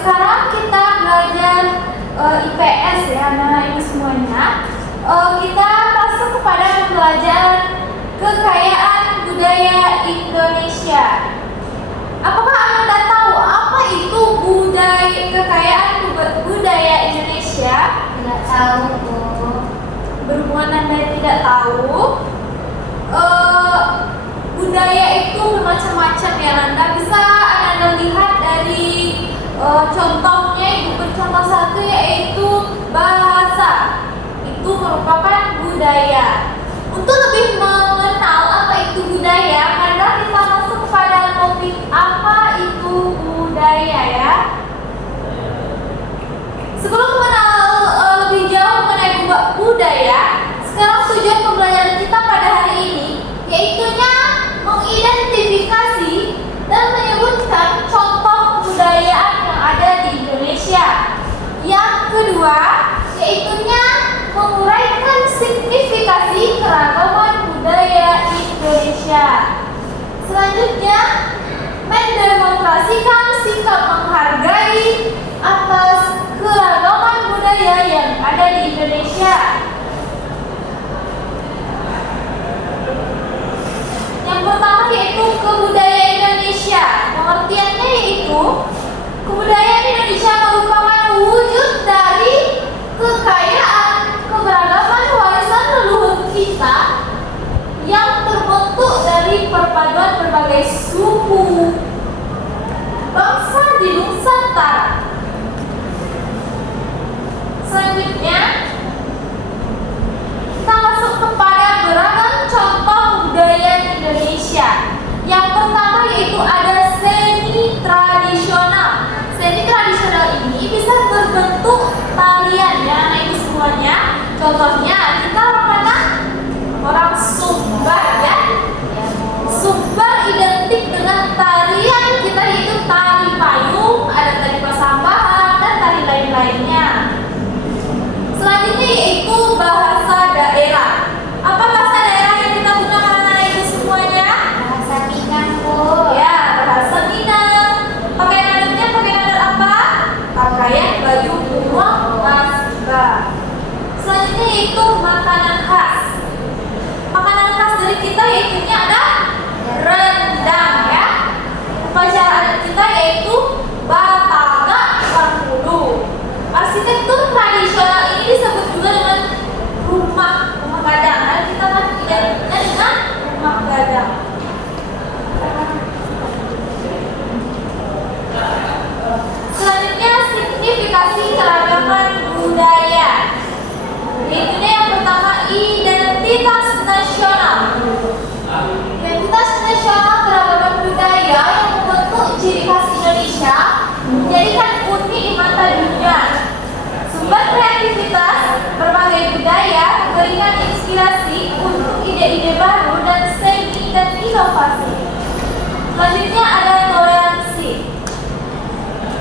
sekarang kita belajar IPS ya, anak ini semuanya. Kita masuk kepada pembelajaran kekayaan budaya Indonesia. Apakah Anda tahu apa itu kekayaan budaya Indonesia? Tidak tahu, Bu. Berhubungan Anda tidak tahu, budaya itu bermacam-macam ya Anda. Bisa Anda lihat dari contohnya, ibu contoh satu yaitu bahasa. Itu merupakan budaya. Untuk lebih mengenal apa itu budaya, mari kita masuk kepada topik apa itu budaya ya. Sebelum mengenal lebih jauh mengenai budaya, sekarang tujuan pembelajaran kita pada hari ini yaitunya mengidentifikasi dan menyebutkan contoh kebudayaan yang ada di Indonesia. Yang kedua, yaitunya menguraikan signifikasi keragaman budaya Indonesia. Selanjutnya, mendemonstrasikan sikap menghargai atas keragaman budaya yang ada di Indonesia. Yang pertama yaitu kebudayaan Indonesia. Pengertiannya yaitu kebudayaan Indonesia merupakan wujud dari kekayaan keberagaman warisan leluhur kita yang terbentuk dari perpaduan berbagai suku bangsa di Nusantara. Selanjutnya, kita masuk kepada beragam contoh budaya Indonesia. Yang pertama yaitu ada seni tradisional. Seni tradisional ini bisa berbentuk tarian ya, nah ini semuanya. Contohnya kita orang mana? Orang Sumbar ya. Sumbar identik dengan tarian kita yaitu tari payung, ada tari pasambahan dan tari lain-lainnya. Selanjutnya yaitu bahasa daerah. Apa bahasa daerah yang kita gunakan anak itu semuanya? Bahasa Minang, Bu. Ya, bahasa Minang. Pakaian adatnya pakaian adat apa? Pakaian baju kurung pasba. Selanjutnya yaitu makanan khas. Makanan khas dari kita yaitunya ada rendang ya. Upacara adat kita yaitu bataga Bengkulu. Arsitektur tradisional ini disebut juga dengan rumah gadang. Nah, kita akan identiknya dengan rumah gadang. Selanjutnya signifikasi keragaman budaya. Yaitu yang pertama identitas nasional. Identitas nasional keragaman budaya yang membentuk ciri khas Indonesia menjadikan unik di mata dunia. Sumber kreativitas berbagai budaya memberikan inspirasi untuk ide-ide baru dan seni dan inovasi. Selanjutnya ada toleransi.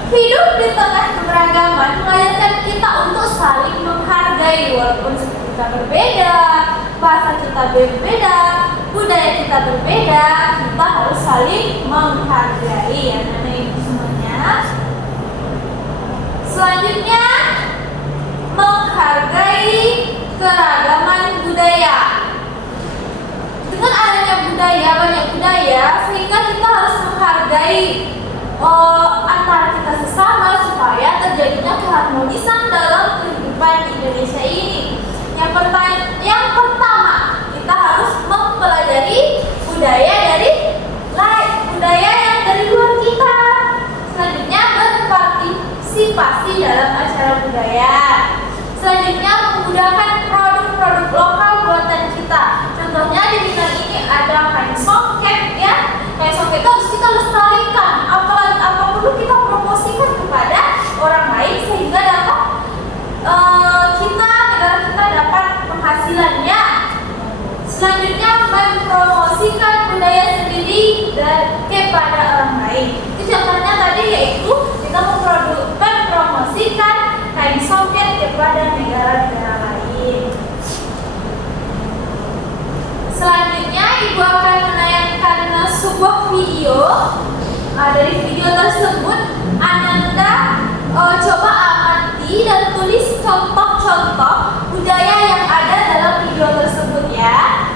Hidup di tengah keberagaman mengajarkan kita untuk saling menghargai walaupun suku kita berbeda, bahasa kita berbeda, budaya kita berbeda, kita harus saling menghargai ya anak ibu semuanya. Selanjutnya menghargai keragaman budaya. Dengan adanya budaya, banyak budaya, sehingga kita harus menghargai antara kita sesama supaya terjadinya keharmonisan dalam kehidupan di Indonesia ini. Yang pertama, kita harus mempelajari budaya yang dari luar kita. Selanjutnya berpartisipasi dalam acara budaya. Selanjutnya menggunakan produk-produk lokal buatan kita. Contohnya di Minang ini ada kain songket ya. Kain songket itu harus kita lestarikan. Apa perlu kita promosikan kepada orang lain sehingga dapat negara kita dapat penghasilannya. Selanjutnya mempromosikan budaya sendiri dan kepada orang lain. Itu contohnya tadi yaitu kita mempromosikan kain songket kepada negara-negara lain. Selanjutnya ibu akan menayangkan sebuah video. Dari video tersebut Ananda kunci dan tulis contoh-contoh budaya yang ada dalam video tersebut ya.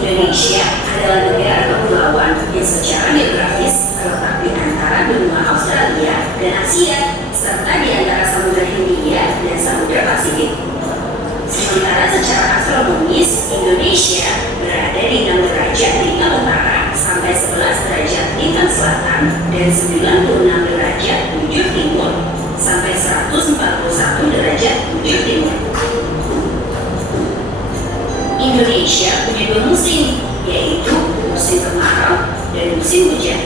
Indonesia adalah negara kepulauan yang secara geografis terletak di antara benua Australia dan Asia, serta di antara Samudra Hindia dan Samudra Pasifik. Sementara secara astronomis, Indonesia berada di 6 derajat lintang utara sampai 11 derajat lintang selatan dan 96 derajat bujur timur sampai 141 derajat bujur timur. Indonesia punya 2 musim, yaitu musim kemarau dan musim hujan.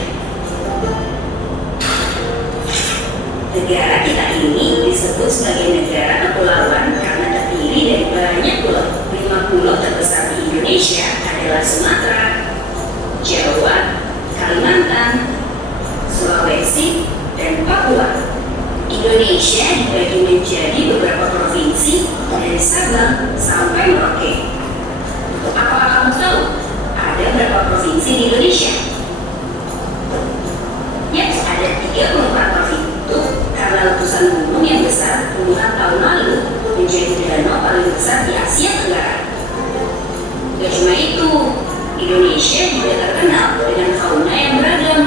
Negara kita ini disebut sebagai negara kepulauan karena terdiri dari banyak pulau. 5 pulau terbesar di Indonesia adalah Sumatera, Jawa, Kalimantan, Sulawesi, dan Papua. Indonesia dibagi menjadi beberapa provinsi dari Sabang sampai Merauke. Apakah kamu tahu ada berapa provinsi di Indonesia? Ya, ada 34 provinsi. Itu karena letusan gunung yang besar puluhan tahun lalu menjadi danau paling besar di Asia Tenggara. Gak cuma itu, Indonesia juga terkenal dengan fauna yang beragam.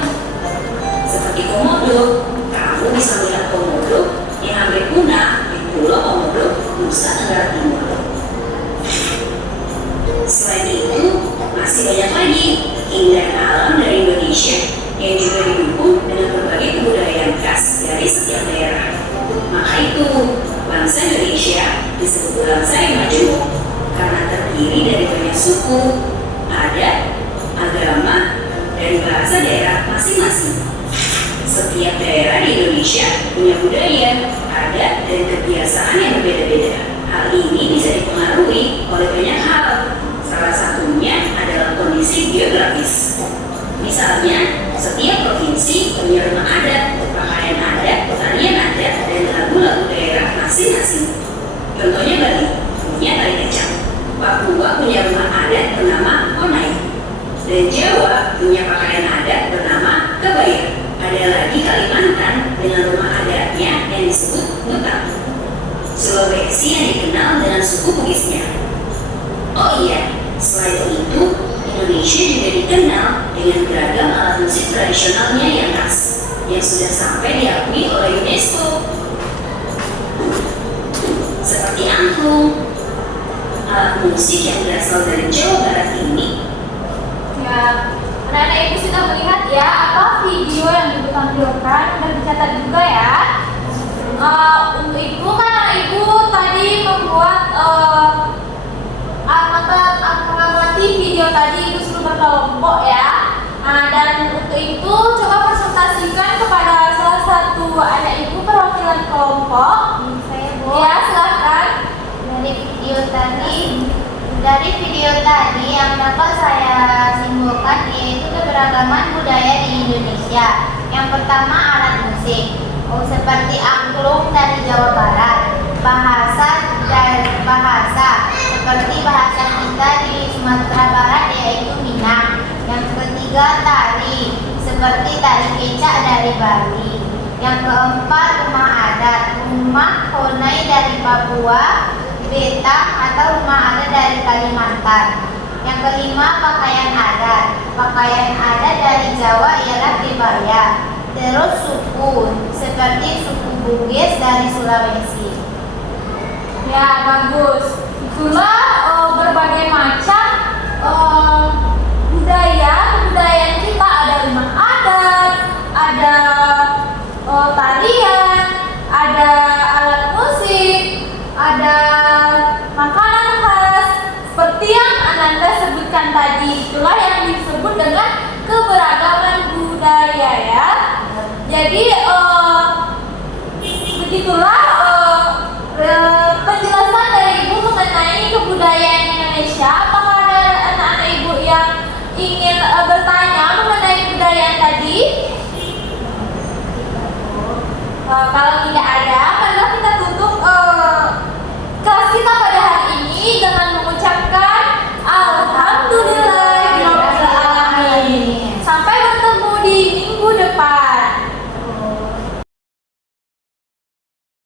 Seperti komodo, kamu bisa melihat komodo yang hampir punah di Pulau Komodo, Nusa Tenggara Timur. Selain itu, masih banyak lagi keindahan alam dari Indonesia yang juga didukung dengan berbagai kebudayaan khas dari setiap daerah. Maka itu, bangsa Indonesia disebut bangsa yang majemuk karena terdiri dari banyak suku, adat, agama, dan bahasa daerah masing-masing. Setiap daerah di Indonesia punya budaya, adat, dan kebiasaan yang berbeda-beda. Hal ini bisa dipengaruhi oleh banyak hal. Salah satunya adalah kondisi geografis. Misalnya, setiap provinsi punya rumah adat, pakaian adat, tarian adat, dan lagu-lagu daerah masing-masing. Contohnya Bali punya tari kecak, Papua punya rumah adat bernama Onai, dan Jawa punya pakaian adat bernama Kebaya. Ada lagi Kalimantan dengan rumah adatnya yang disebut Nutak. Sulawesi yang dikenal dengan suku Bugisnya. Oh iya, selain itu, Indonesia juga dikenal dengan beragam alat musik tradisionalnya yang khas, yang sudah sampai diakui oleh UNESCO. Seperti angklung, alat musik yang berasal dari Jawa Barat ini. Ya, anak-anak ibu sudah melihat ya apa video yang ibu tampilkan dan dicatat juga ya. Untuk itu kan anak ibu tadi membuat mengamati video tadi ibu suruh berkelompok ya. Dan untuk itu coba presentasikan kepada salah satu anak ibu perwakilan kelompok. Saya Bu. Ya, silakan. Dari video tadi yang dapat saya simpulkan yaitu keberagaman budaya di Indonesia. Yang pertama alat musik, seperti angklung dari Jawa Barat, bahasa seperti bahasa kita di Sumatera Barat yaitu Minang. Yang ketiga tari, seperti tari kecak dari Bali. Yang keempat rumah adat, rumah Honai dari Papua, Betang atau rumah adat dari Kalimantan. Yang kelima pakaian adat. Pakaian adat dari Jawa ialah kebaya. Terus suku, seperti suku Bugis dari Sulawesi. Ya, bagus. Itulah berbagai macam kebudayaan kita. Ada rumah adat, ada tarian, ada alat musik, ada makanan khas seperti yang Ananda sebutkan tadi. Itulah yang disebut dengan keberagaman budaya ya. Jadi begitulah penjelasan dari Ibu mengenai kebudayaan Indonesia. Indonesia. Apakah ada anak-anak ibu yang ingin bertanya mengenai kebudayaan tadi? Kalau tidak